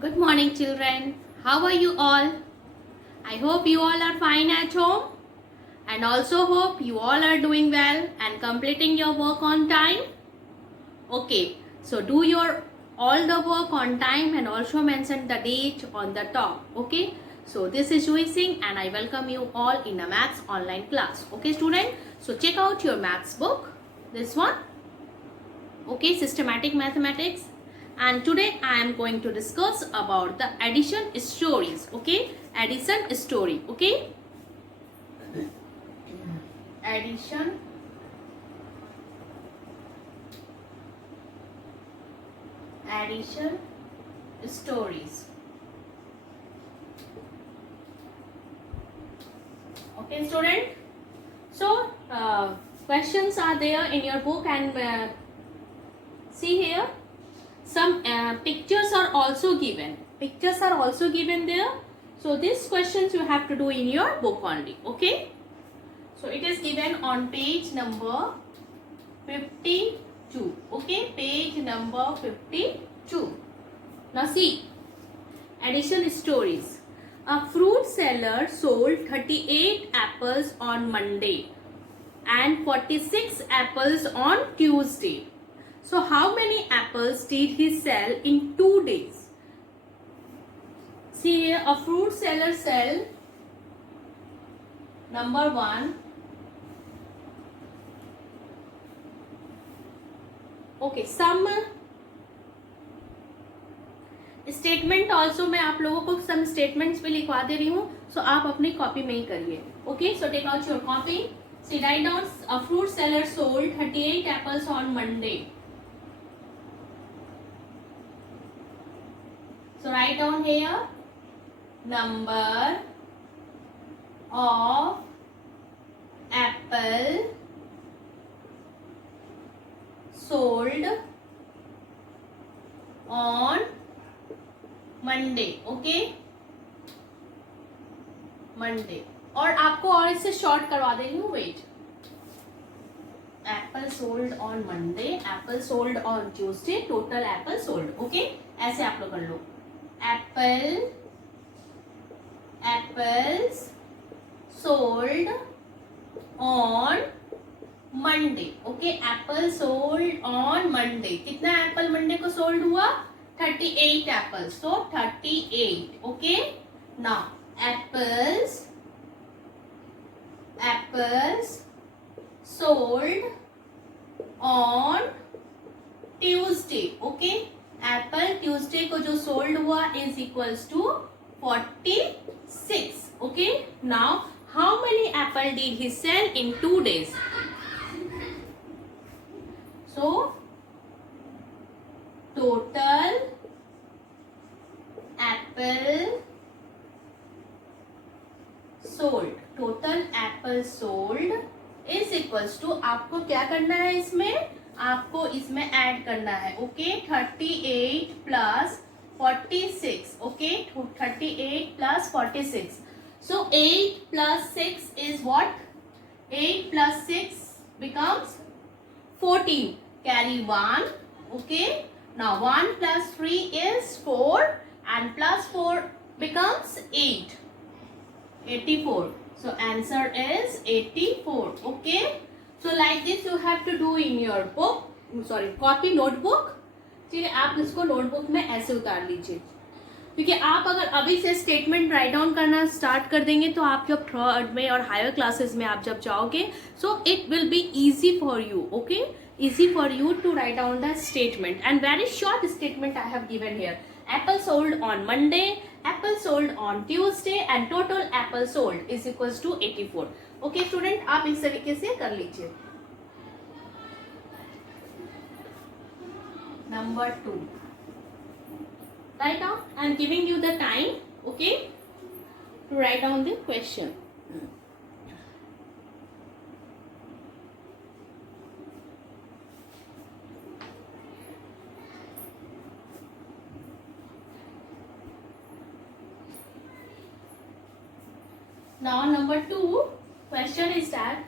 Good morning, children. How are you all? I hope you all are fine at home and also hope you all are doing well and completing your work on time. Okay, so do your all the work on time and also mention the date on the top. Okay, so this is Joy Singh and I welcome you all in a maths online class. Okay, student, so check out your maths book. This one. Okay, systematic mathematics, and today I am going to discuss about the addition stories. Okay, addition story. Okay, addition addition stories. Okay, student, so questions are there in your book, and see here some pictures are also given. Pictures are also given there. So these questions you have to do in your book only. Okay, so it is given on page number 52. Okay, page number 52. Now see, addition stories. A fruit seller sold 38 apples on Monday and 46 apples on Tuesday. So how many apples did he sell in 2 days? See here, a fruit seller sell number 1. Okay, some statement also मैं आप लोगों को some statements भी लिखवा दे रही हूँ, सो आप अपनी कॉपी में ही करिए. Okay, so take out your copy. See write down a fruit seller sold 38 apples on Monday. So write down here number of apple sold on Monday. Okay, Monday. और आपको और इससे शॉर्ट करवा देंगे. Wait, apple sold on Monday, apple sold on Tuesday, total apple sold. Okay, ऐसे आप लोग कर लो. apples sold on Monday. Okay, apple sold on Monday. कितना एप्पल मंडे को सोल्ड हुआ? 38 एप्पल्स. तो 38. Okay, now apples sold on Tuesday. Okay, apple Tuesday को जो सोल्ड हुआ is equals to 46. Okay, now how many apple did he sell in 2 days? So total apple sold is equals to, आपको क्या करना है इसमें? आपको इसमें ऐड करना है. Okay, 38 plus 46. Okay, 38 plus 46. So 8 plus 6 is what? 8 plus 6 becomes 14. Carry 1. Okay, now 1 plus 3 is 4 and plus 4 becomes 8. 84. So answer is 84. Okay, so like this you have to do in your book, sorry, copy notebook. ठीक है, आप इसको notebook में ऐसे उतार लीजिए, क्योंकि आप अगर अभी से स्टेटमेंट राइट डाउन करना स्टार्ट कर देंगे तो आप जब थर्ड में और हायर क्लासेस में आप जब जाओगे, so it will be easy for you. Okay, easy for you to write down the statement, and very short statement I have given here. Apple sold on Monday, apple sold on Tuesday, and total apple sold is equals to 84. Okay student, आप इस तरीके से कर लीजिए. Number 2, write down. I am giving you the time, okay, to write down the question. Now number 2 question is that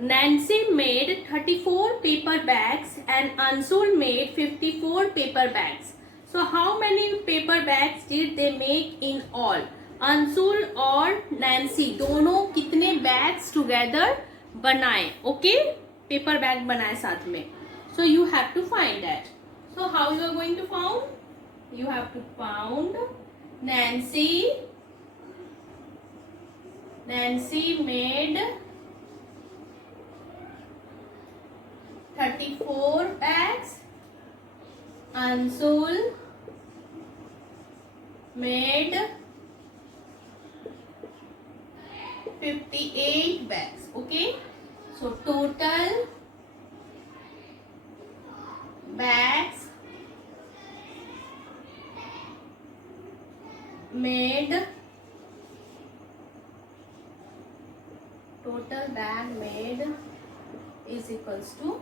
Nancy made 34 paper bags and Anshul made 54 paper bags. So how many paper bags did they make in all? Anshul और Nancy दोनों कितने bags together बनाए? Okay, paper bag बनाए साथ में. So you have to find that. So how you are going to found? You have to found Nancy made 34 bags. Ansul made 58 bags. Okay, so total bags made, total bag made is equals to,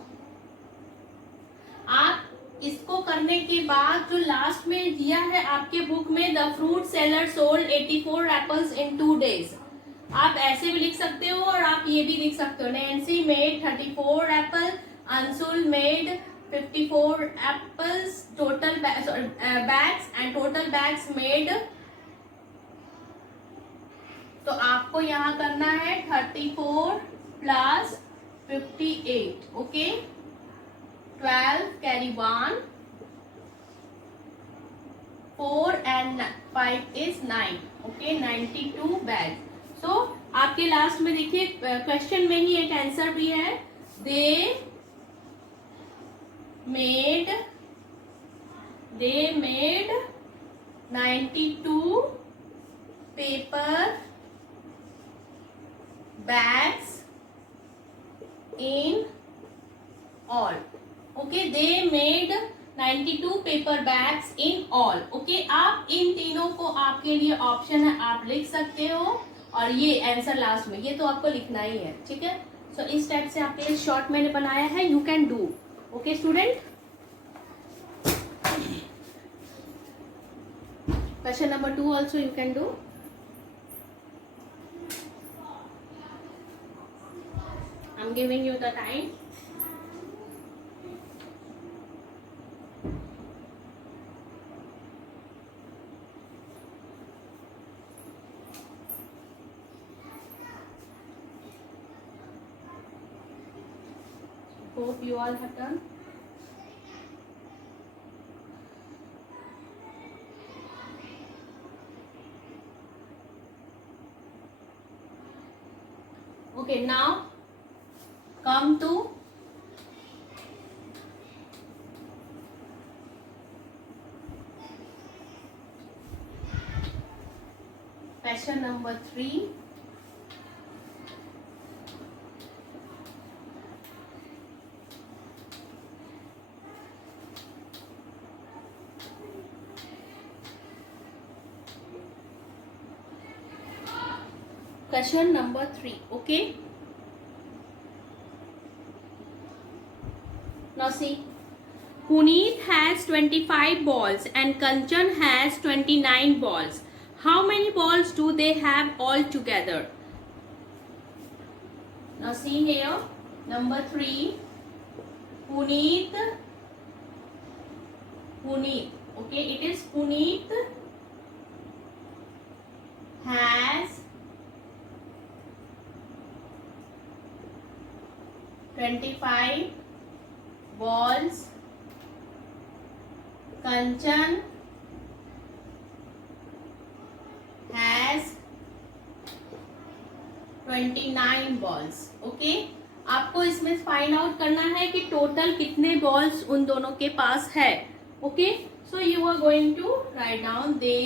आप इसको करने के बाद जो last में दिया है आपके बुक में, the fruit seller sold 84 apples in 2 days, आप ऐसे भी लिख सकते हो और आप ये भी लिख सकते हो. Nancy made 34 apple, Anshul made 54 apples, total bags and total bags made. तो आपको यहाँ करना है 34 plus 58. Okay, 12 carry 1, 4 and 5 is 9. Okay, 92 bag. So आपके लास्ट में देखिए क्वेश्चन में ही एक आंसर भी है. They made 92 paper bags in all. Okay, they made 92 paper bags in all. Okay, आप इन तीनों को, आपके लिए ऑप्शन है, आप लिख सकते हो और ये आंसर लास्ट में, ये तो आपको लिखना ही है. ठीक है, सो इस टाइप से आपके लिए शॉर्ट मैंने बनाया है. You can do. Okay student, question number 2 also you can do. I'm giving you the time. Hope you all have done. Okay, now come to question number 3. Question number 3. Okay, now see, Puneet has 25 balls and Kanchan has 29 balls. How many balls do they have all together? Now see here, number 3, Puneet, okay, it is Puneet has 25 balls. Kanchan has 29 balls. Okay, आपको इसमें find out करना है कि total कितने balls उन दोनों के पास है. Okay, so you are going to write down they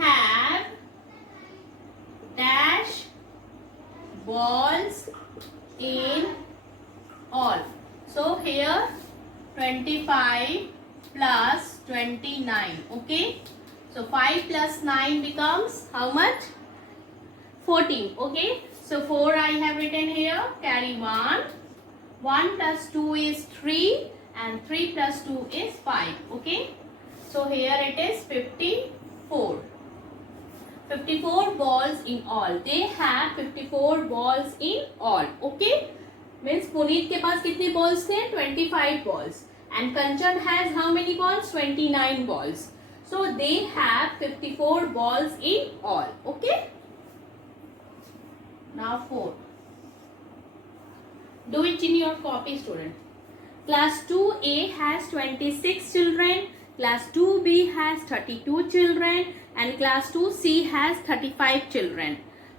have dash balls in all. So here 25 plus 29. Okay, so 5 plus 9 becomes how much? 14. Okay, so 4 I have written here, carry 1. 1 plus 2 is 3 and 3 plus 2 is 5. Okay, so here it is 54. 54 balls in all. They have 54 balls in all. Okay, means Puneet के पास कितनी balls थे? 25 balls. and Kanchan has how many balls? 29 balls. So they have 54 balls in all. Okay. Now 4. Do it in your copy, student. Class 2A has 26 children. Class 2B has 32 children. And class 2C has 35 children.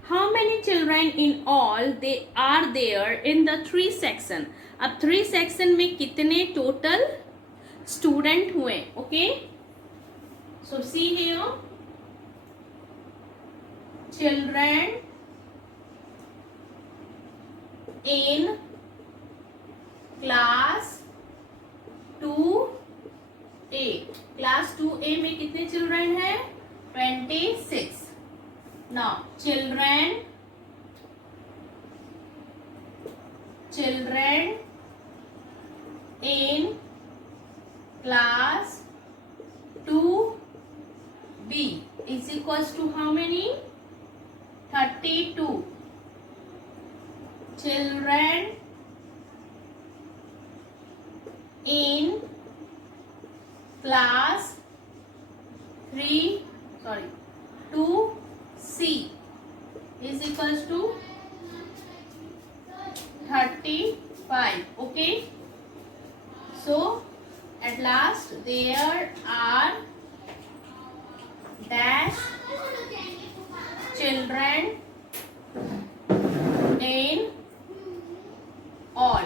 How many children in all they are there in the 3 section? अब 3 section में कितने total student हुए? Okay. So see here. Children in class 2A. Class 2A में कितने children हैं? 26. Now children in class 2B is equals to how many? 32. Children in class 2C is equals to 35. Okay. So at last there are dash children in all.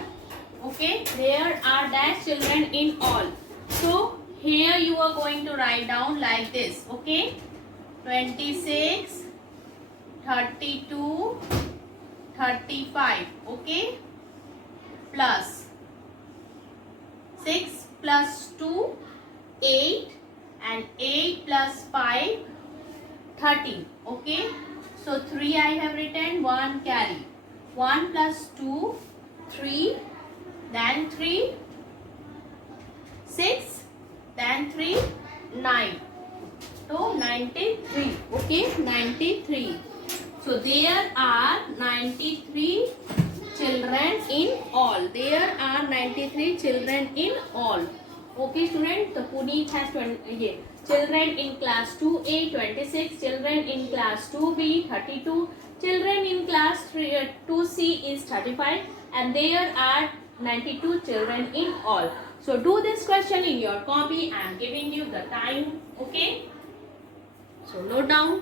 Okay, there are dash children in all. So here you are going to write down like this. Okay, 26, 32, 35. Okay, plus 6 plus 2, 8, and 8 plus 5, 13. Okay, so 3 I have written, 1 carry. 1 plus 2, 3, then 3, 6, then 3, 9. So 93. Okay, 93. So there are 93 children in all. There are 93 children in all. Okay, student. So Puneet has 20. Children in class 2A 26. Children in class 2B 32. Children in class 2C is 35. And there are 92 children in all. So do this question in your copy. I am giving you the time. Okay. So note down.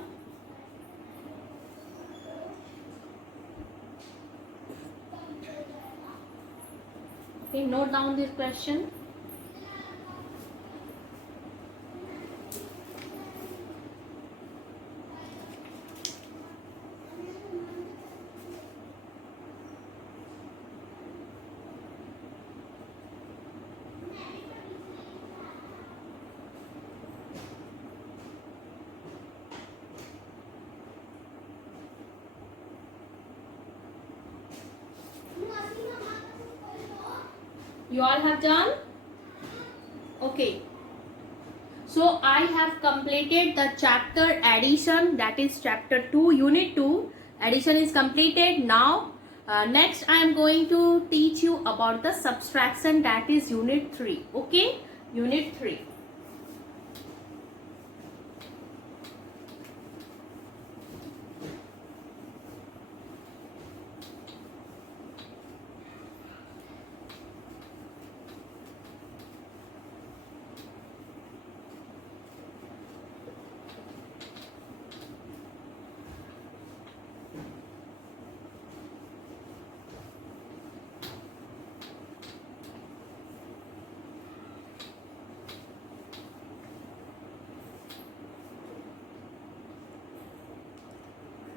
Okay, note down this question. You all have done? Okay. So I have completed the chapter addition, that is chapter 2, unit 2. Addition is completed. Now next I am going to teach you about the subtraction, that is unit 3. Okay, unit 3.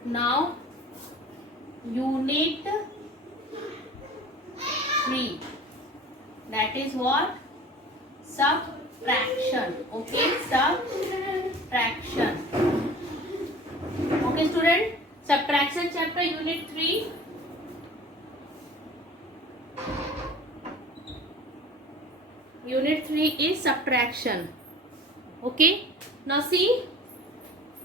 Now unit 3, that is what? Subtraction. Okay, subtraction. Okay, student, subtraction chapter unit 3. Unit 3 is subtraction. Okay, now see,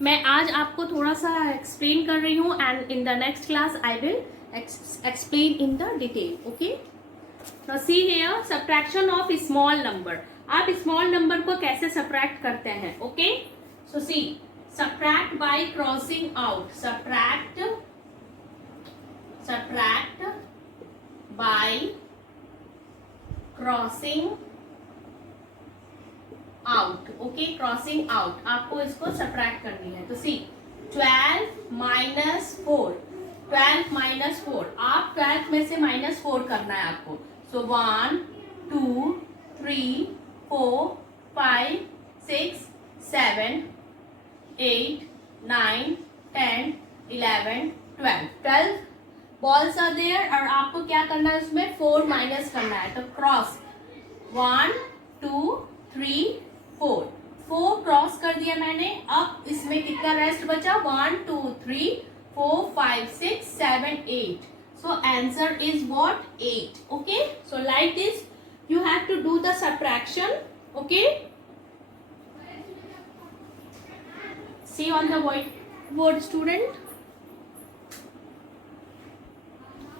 मैं आज आपको थोड़ा सा explain कर रही हूँ and in the next class I will explain in the detail. Okay, Now see here, subtraction of small number. आप small number को कैसे subtract करते हैं? Okay, so see, subtract by crossing out. Subtract by crossing out. Okay, crossing out. आपको इसको subtract करनी है. तो see, 12 minus 4. 12 minus 4. आप 12 में से minus 4 करना है आपको. So 1, 2, 3, 4, 5, 6, 7, 8, 9, 10, 11, 12. 12 balls are there और आपको क्या करना है उसमें 4 माइनस करना है. तो क्रॉस 1, 2, 3, 4. 4 क्रॉस कर दिया मैंने. अब इसमें कितना रेस्ट बचा? 1, 2, 3, 4, 5, 6, 7, 8. So answer is what? 8. Okay, so like this you have to do the subtraction. Okay, see on the whiteboard, student.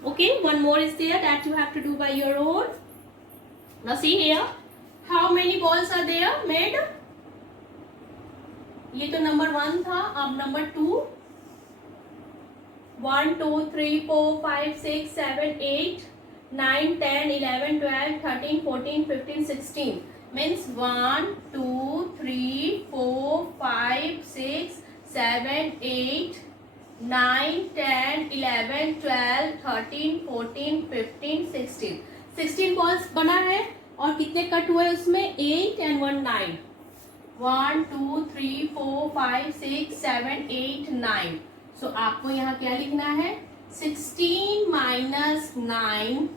Okay, one more is there that you have to do by your own. Now see here, how many balls are there made? ये तो number 1 था. अब number 2. 1, 2, 3, 4, 5, 6, 7, 8, 9, 10, 11, 12, 13, 14, 15, 16. Means 1, 2, 3, 4, 5, 6, 7, 8, 9, 10, 11, 12, 13, 14, 15, 16. 16 balls बना है और कितने cut हुए उसमें? 8 and 1 9. 1, 2, 3, 4, 5, 6, 7, 8, 9. So आपको यहाँ क्या लिखना है? 16 minus 9.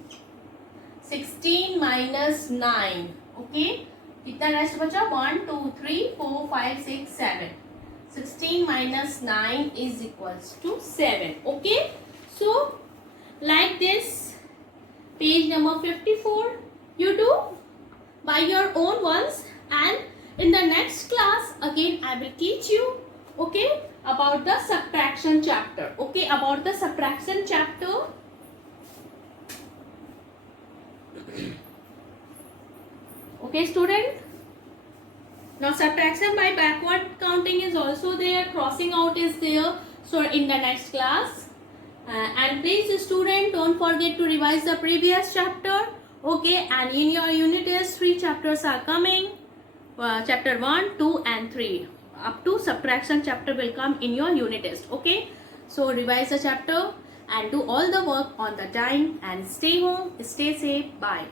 16 minus 9. ओके, कितना रेस्ट बचा? 1, 2, 3, 4, 5, 6, 7. 16 minus 9 is equals to 7. Okay, so like this, page number 54 you do by your own ones, and in the next class again I will teach you, okay, about the subtraction chapter. Okay, about the subtraction chapter. Okay, student. Now subtraction by backward counting is also there. Crossing out is there. So in the next class. And please student, don't forget to revise the previous chapter. Okay, and in your unit test 3 chapters are coming. Chapter 1, 2 and 3. Up to subtraction chapter will come in your unit test. Okay, so revise the chapter and do all the work on the time and stay home, stay safe. Bye.